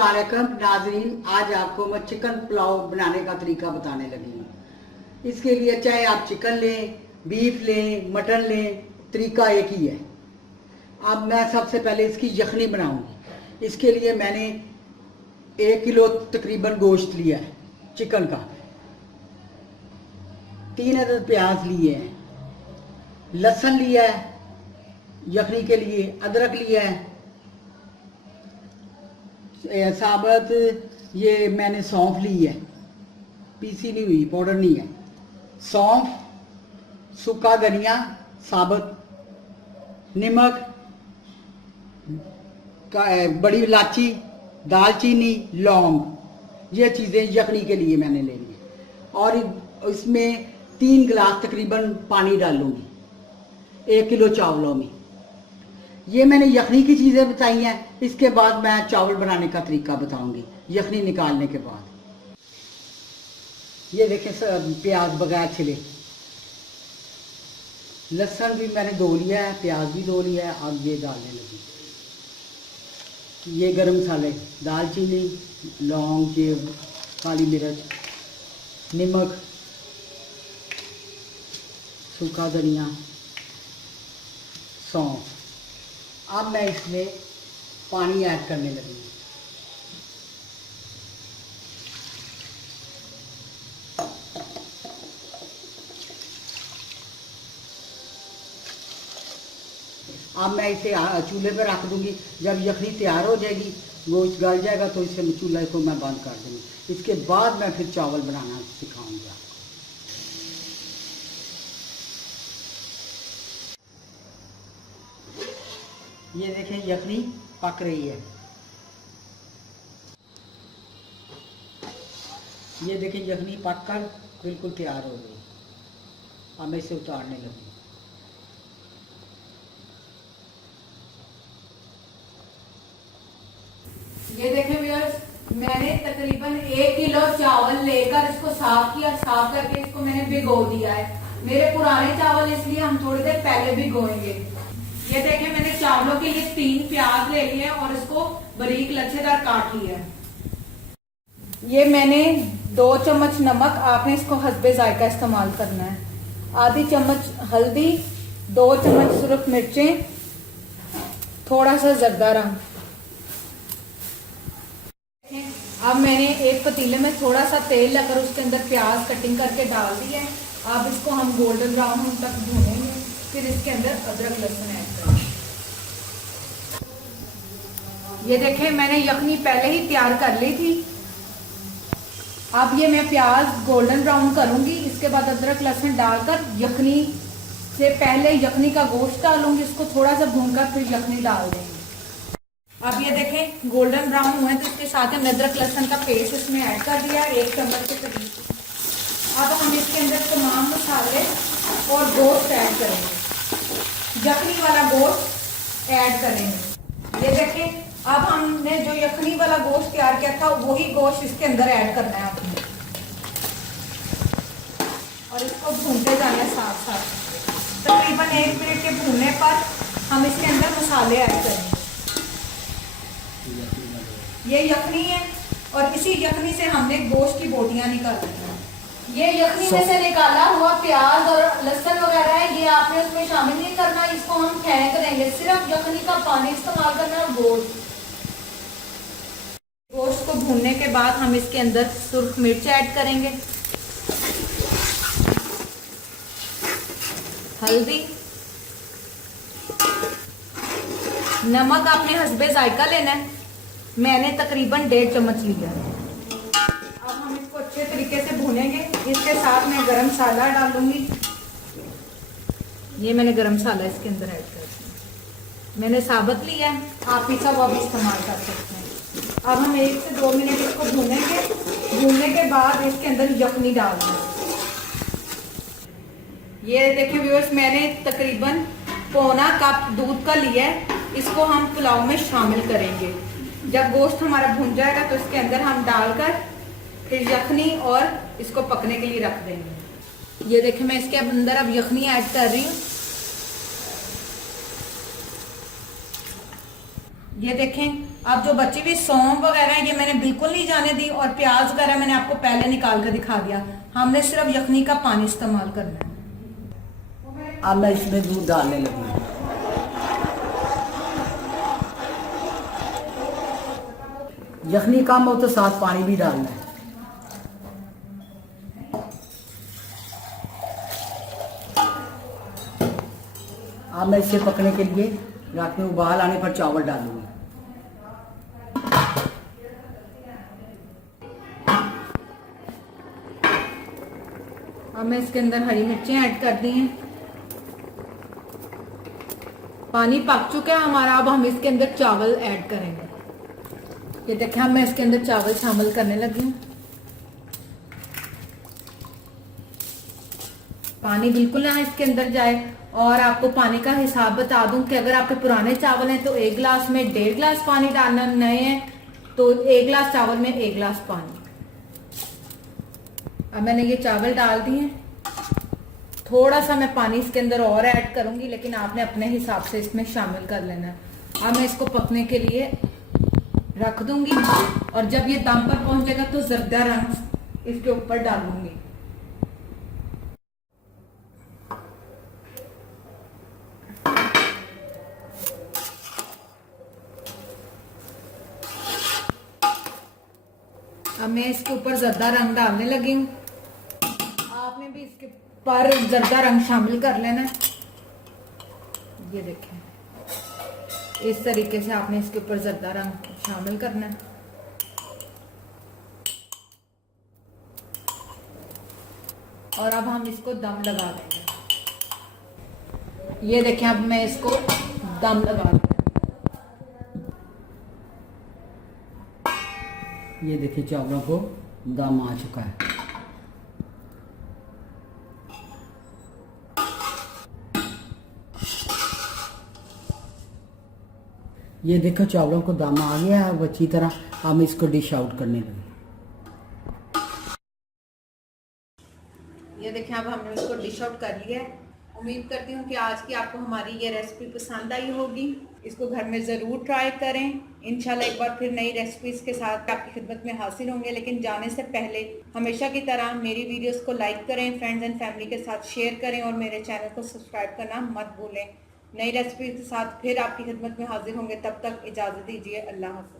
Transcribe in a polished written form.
अस्सलाम वालेकुम नाजरीन, आज आपको मैं चिकन पुलाव बनाने का तरीका बताने लगी हूँ। इसके लिए चाहे आप चिकन लें, बीफ लें, मटन लें, तरीका एक ही है। अब मैं सबसे पहले इसकी यखनी बनाऊंगी। इसके लिए मैंने 1 किलो तकरीबन गोश्त लिया है चिकन का, 3 अदद प्याज लिए हैं, लहसुन लिया है यखनी के लिए, अदरक लिया है, साबुत ये मैंने सौंफ ली है, पीसी नहीं हुई, पाउडर नहीं है, सौंफ, सूखा धनिया साबुत, नमक, बड़ी इलायची, दालचीनी, लौंग, ये चीज़ें यखनी के लिए मैंने ले ली। और इसमें 3 गिलास तकरीबन पानी डालूंगी 1 किलो चावलों में। ये मैंने यखनी की चीज़ें बताई हैं। इसके बाद मैं चावल बनाने का तरीका बताऊंगी यखनी निकालने के बाद। ये देखें प्याज बगैर छिले, लहसुन भी मैंने धो लिया है, प्याज भी धो लिया है। अब ये डालने लगी ये गरम मसाले, दालचीनी, लौंग, जीर, काली मिर्च, नमक, सूखा धनिया, सौंफ। अब मैं इसमें पानी ऐड करने लगी। अब मैं इसे चूल्हे पर रख दूंगी। जब यखनी तैयार हो जाएगी, गोश्त गल जाएगा, तो इसे चूल्हे को मैं बंद कर दूंगी। इसके बाद मैं फिर चावल बनाना सिखाऊंगी आपको। ये देखें यखनी पक रही है। ये देखें यखनी पककर बिल्कुल तैयार हो गई। अब मैं इसे उतारने लगी। ये देखें व्यूअर्स, मैंने तकरीबन 1 किलो चावल लेकर इसको साफ किया। साफ करके इसको मैंने भिगो दिया है। मेरे पुराने चावल इसलिए हम थोड़ी देर पहले भिगोएंगे। ये देखें, मैंने चावलों के लिए 3 प्याज ले लिए और इसको बारीक लच्छेदार काट लिया है। ये मैंने 2 चम्मच नमक, आपने इसको हस्बे जायका इस्तेमाल करना है। आधी चम्मच हल्दी, 2 चम्मच सुरख मिर्चें, थोड़ा सा जर्दा रंग। अब मैंने एक पतीले में थोड़ा सा तेल लेकर उसके अंदर प्याज कटिंग करके डाल दिया है। अब इसको हम गोल्डन ब्राउन होने तक भूनेंगे। फिर इसके अंदर अदरक लहसुन ऐड करेंगे। ये देखें, मैंने यखनी पहले ही तैयार कर ली थी। अब ये मैं प्याज गोल्डन ब्राउन करूंगी। इसके बाद अदरक लहसुन डालकर यखनी से पहले यखनी का गोश्त डालूंगी। इसको थोड़ा सा भूनकर फिर यखनी डाल देंगे। अब ये देखें गोल्डन ब्राउन हुए तो इसके साथ हमने अदरक लहसुन का पेस्ट इसमें ऐड कर दिया 1 चम्मच के करीब। अब हम इसके अंदर तमाम मसाले और गोश्त ऐड करेंगे। यखनी वाला गोश्त ऐड करेंगे। ये देखें, अब हमने जो यखनी वाला गोश्त तैयार किया था वही गोश्त इसके अंदर ऐड करना है आपने, और इसको भूनते जाना है साथ साथ। तकरीबन 1 मिनट के भूनने पर हम इसके अंदर मसाले ऐड करेंगे। ये यखनी है और इसी यखनी से हमने गोश्त की बोटियां निकाली हैं। ये यखनी में से निकाला हुआ प्याज और लहसुन वगैरह है, ये आपने उसमें शामिल नहीं करना। इसको हम फेंक देंगे। सिर्फ यखनी का पानी इस्तेमाल करना है। गोश्त को भूनने के बाद हम इसके अंदर सुर्ख मिर्च ऐड करेंगे, हल्दी, नमक आपने हस्बे जायका लेना है। मैंने तकरीबन 1.5 चम्मच लिया। अब हम इसको अच्छे तरीके से भूनेंगे। इसके साथ मैं गरम मसाला डालूंगी। ये मैंने गरम मसाला इसके अंदर ऐड कर दिया। मैंने साबुत लिया है, आप पिसा हुआ भी इस्तेमाल कर सकते हैं। अब हम 1 से 2 मिनट इसको भूनेंगे। भूनने के बाद इसके अंदर यखनी डाल देंगे। ये देखिए व्यूअर्स, मैंने तकरीबन 1/4 कप दूध का लिया है। इसको हम पुलाव में शामिल करेंगे। जब गोश्त हमारा भून जाएगा तो इसके अंदर हम डालकर फिर यखनी और इसको पकने के लिए रख देंगे। ये देखें, मैं इसके अंदर अब यखनी ऐड कर रही हूँ। ये देखें, अब जो बची हुई सौंफ वगैरह ये मैंने बिल्कुल नहीं जाने दी, और प्याज वगैरह मैंने आपको पहले निकाल कर दिखा दिया। हमने सिर्फ यखनी का पानी इस्तेमाल करना है। अब मैं इसमें दूध डालने लगी हूँ। यखनी कम हो तो साथ पानी भी डालना है। अब मैं इसे पकने के लिए रात में उबाल आने पर चावल डालूंगी। अब मैं इसके अंदर हरी मिर्चें ऐड कर दी हैं। पानी पक चुका है हमारा, अब हम इसके अंदर चावल ऐड करेंगे। ये देखें, अब मैं इसके अंदर चावल शामिल करने लगी हूँ। पानी बिल्कुल ना इसके अंदर जाए, और आपको पानी का हिसाब बता दूं कि अगर आपके पुराने चावल हैं तो 1 गिलास में 1.5 गिलास पानी डालना, नए हैं तो 1 गिलास चावल में 1 गिलास पानी। अब मैंने ये चावल डाल दिए। थोड़ा सा मैं पानी इसके अंदर और ऐड करूंगी, लेकिन आपने अपने हिसाब से इसमें शामिल कर लेना है। अब मैं इसको पकने के लिए रख दूंगी, और जब ये दम पर पहुंचेगा तो जर्दा रंग इसके ऊपर डालूंगी। अब मैं इसके ऊपर जर्दा रंग डालने लगी हूँ। आपने भी इसके ऊपर जर्दा रंग शामिल कर लेना है। ये देखें, इस तरीके से आपने इसके ऊपर जर्दा रंग शामिल करना है। और अब हम इसको दम लगा देंगे। ये देखें, अब मैं इसको दम लगा दूंगी। ये देखिए चावलों को दम आ चुका है। ये देखो चावलों को दम आ गया है अच्छी तरह। हम इसको डिश आउट करने लगे। ये देखें, अब हमने इसको डिश आउट कर लिया है। उम्मीद करती हूँ कि आज की आपको हमारी ये रेसिपी पसंद आई होगी। इसको घर में ज़रूर ट्राई करें। इंशाल्लाह एक बार फिर नई रेसिपीज़ के साथ आपकी खिदमत में हाजिर होंगे। लेकिन जाने से पहले हमेशा की तरह मेरी वीडियोस को लाइक करें, फ्रेंड्स एंड फैमिली के साथ शेयर करें, और मेरे चैनल को सब्सक्राइब करना मत भूलें। नई रेसिपी के साथ फिर आपकी खिदमत में हाजिर होंगे। तब तक इजाज़त दीजिए। अल्लाह हाफ़िज़।